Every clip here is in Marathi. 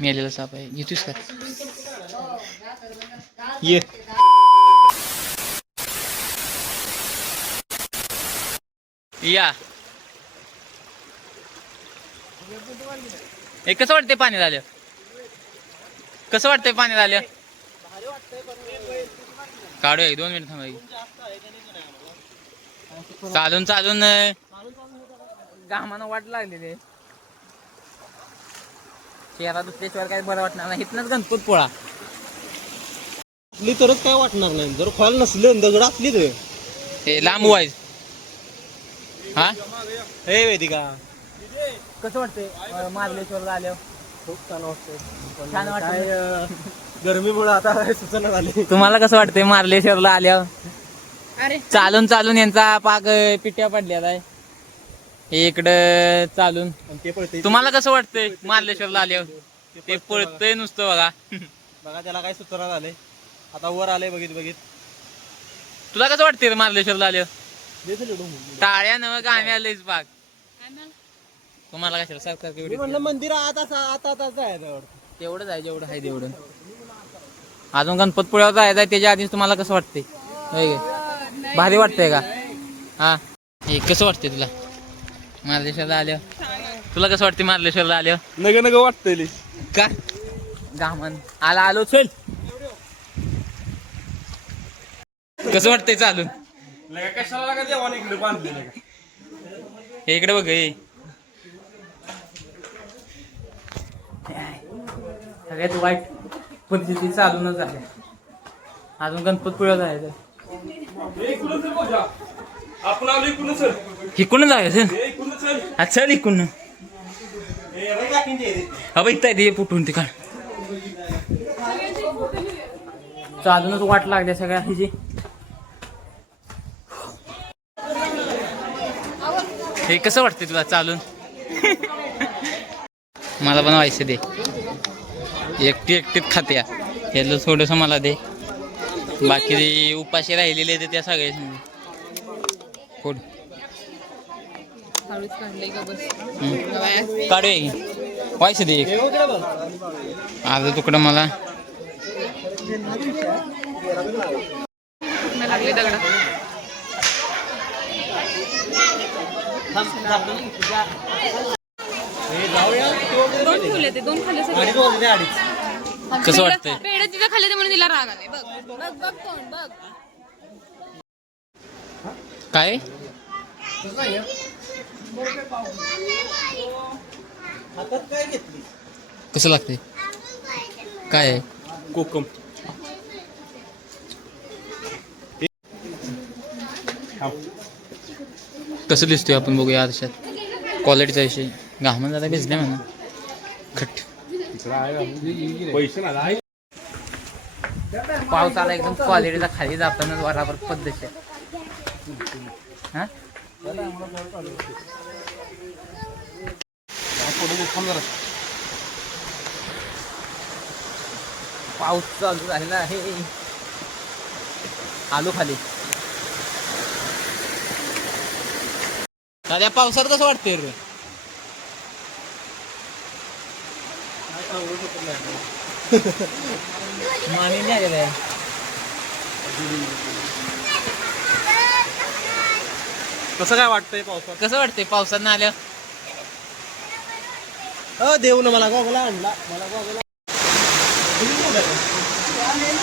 मेलेला साप आहे, घेतोस का? ये या हे कसं वाटतंय पाण्यात आलं? कसं वाटतंय पाण्यात आलं? काढू एक 2 मिनिट थांबाय. चालून चालून घामानं वाट लागलेली. चेहरा दुसऱ्याशिवाय काय बरं वाटणार नाही. इथनच गणपत पोळा असली तरच काय वाटणार नाही. जर खोल नसले दगड असली तर ते लांब व्हायच. हा हे वेदिका कसं वाटतंय महाबळेश्वरला आल्यावर? खूप छान वाटतंय. छान वाटतं. गरमीमुळे आता सूचना झाली. तुम्हाला कसं वाटतंय महाबळेश्वरला आल्यावर? अरे चालून चालून यांचा पाक पिट्या पडल्याला आहे. इकडं चालून ते पळते. तुम्हाला कसं वाटतंय महाबळेश्वरला आल्यावर? ते पळतंय नुसतं बघा. बघा त्याला काय सूचना झाले. आता वर आले बघित. तुला कसं वाटतंय महाबळेश्वरला आल्यावर? टाळ्या नव गाणे आलेच पाक. तुम्हाला कशाला सरकार म्हणलं मंदिर आता तेवढंच आहे जेवढं आहे तेवढं. अजून गणपतपुळ्यावर जायचं आहे त्याच्या आधीच तुम्हाला कसं वाटतंय? भारी वाटतंय का? हा हे कसं वाटतंय तुला महाबळेश्वरला आल्यावर? तुला कसं वाटतंय महाबळेश्वरला आल्यावर? नग वाटतंय का गामन आलो चल. कसं वाटतंय चालून? कशाला देवाने इकडे बांधलेलं हे इकडे बघ हे सगळ्यात वाईट परिस्थिती चालूनच आहे. अजून गणपतपुळ्यावर जायचं. इकडून जायचं. हा चल इकडून. हा बघताय ते पुटून ते काढ. चालूनच वाट लागल्या सगळ्या हिची. हे कसं वाटतंय तुला चालून? मला पण व्हायचं दे. एकटीत खात्या याला थोडंसं मला दे. बाकी उपाशी राहिलेले ते त्या सगळ्या कोण काढू व्हायचं दे. अर्धा तुकडं मला दोन खाल्ले. कसं वाटतंय? पेढे तिथं खाल्ले ते म्हणून तिला राग आलाय. बघ कोण बघ काय कसं लागतंय? काय कोकम कसं दिसतोय आपण बघूया आरशात. क्वालिटीचा विषय घामन जरा भिजले म्हणा खट. पाऊस आला एकदम क्वालिटीचा खाली जाताना बराबर पद्धतशीर. हा पाऊस चालू झालेला आहे. आलो खाली. दादा पावसात कसं वाटतंय रे? माने नाही आलेलं आहे. कसं काय वाटतंय पावसात? कसं वाटतंय पावसात ना आल्या? देऊ ना मला गोगला आणला. मला गोगला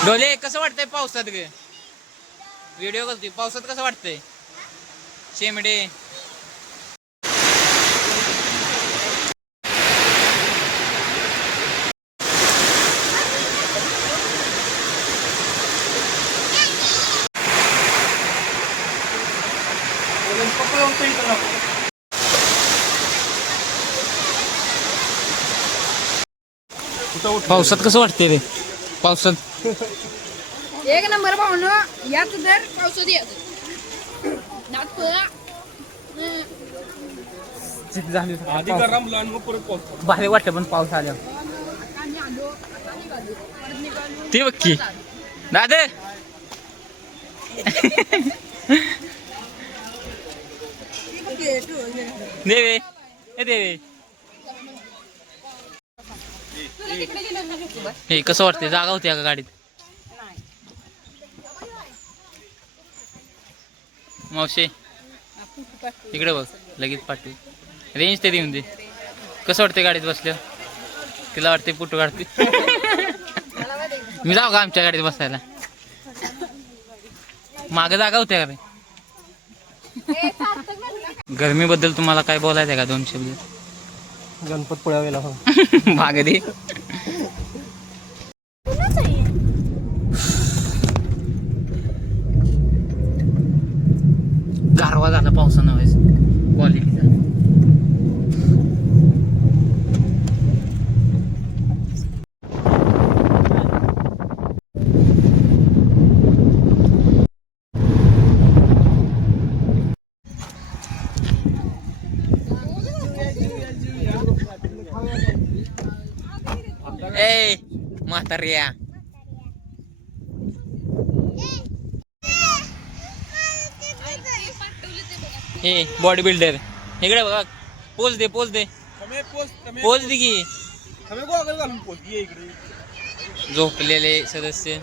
डोले कसं वाटतंय पावसात ग? व्हिडिओ करतोय पावसात कसं वाटतंय? शेमडे पावसात कसं वाटतंय रे? पावसात एक नंबर पाहुणं यात जर पावसात यायचं. भारी वाटतं पण पाऊस आल्यावर. ते बघ की दादा देवे ए देवे हे कसं वाटतंय, जागा होती का गाडीत? मावशी इकडे बघ, लगेच पाठवी. रेंज तरी येऊन दे. कसं वाटते गाडीत बसल्या? तिला वाटते फोटो काढते. मी जाऊ का आमच्या गाडीत बसायला? मागे जागा होत्या का रे? गरमीबद्दल तुम्हाला काय बोलायचं आहे का 2 शब्द? गणपतपुळ्या गेला हो. मागे दे. गारवा झाला पावसानं वेळेस क्वालिटीचा. ए म्हाताऱ्या, हे बॉडी बिल्डर इकडे बघा. पोच दे, पोच दे, पोच दे की. झोपलेले सदस्य.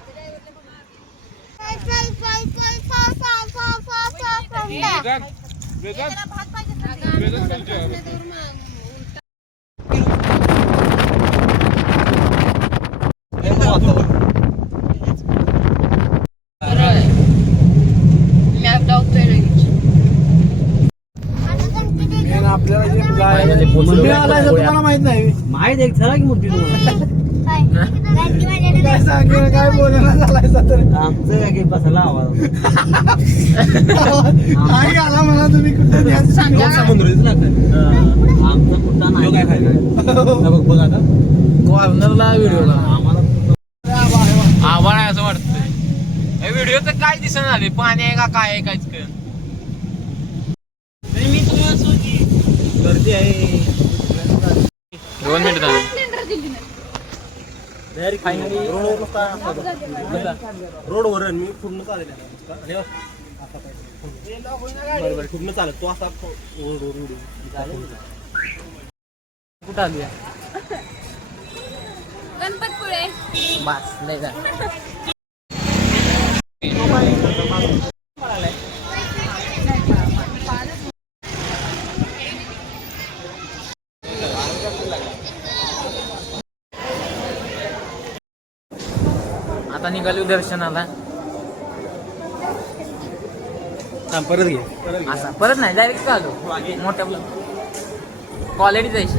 तुम्हाला माहित नाही. माहित एक झाला की मूर्ती काय सांगेल, काय बोलायला झालायचा तर आमचं काय बसला आवाज. काय आला मला तुम्ही कुठं समुद्र आमचा कुठं नाही काय खायला. बघ आता कॉर्नरला व्हिडिओला आव्हान आहे असं वाटतंय. व्हिडिओ तर काय दिसत झाले, पाणी आहे का काय आहे काहीच कळ. मी तुम्हाला गर्दी आहे. 2 मिनिट झाले. रोडवर मी पूर्ण चालेल बरोबर पूर्ण चालत तो असा कुठं आली? गणपतपुळे. बस नाही का. आता निघालो दर्शनाला. परत घे असा परत नाही, डायरेक्ट चालू मोठ्या क्वालिटी जायची.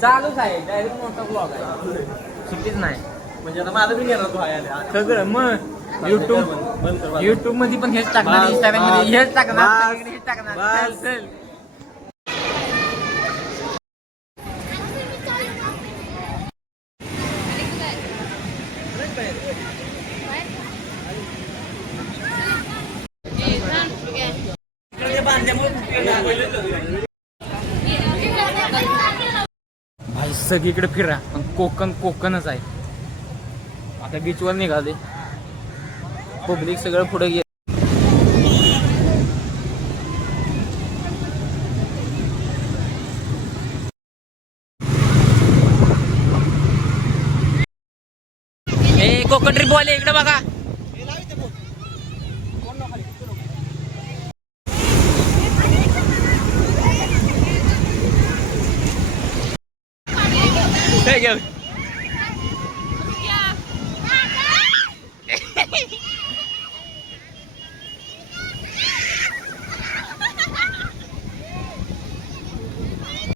चालूच आहे, डायरेक्ट मोठा ब्लॉग आहे, सुट्टीच नाही. म्हणजे आता माझं मी घेणार तो आहे सगळं. मग युट्यूब मध्ये पण हेच टाकणार, इंस्टाग्राम मध्ये हेच टाकणार, हेच टाकणार. चल चल. सगळीकडे फिरा पण कोकणच आहे. आता बीचवर निघाले, पब्लिक सगळं पुढे गेलं. ए कोकण ट्रिप वाले इकडे बघा. Thank you.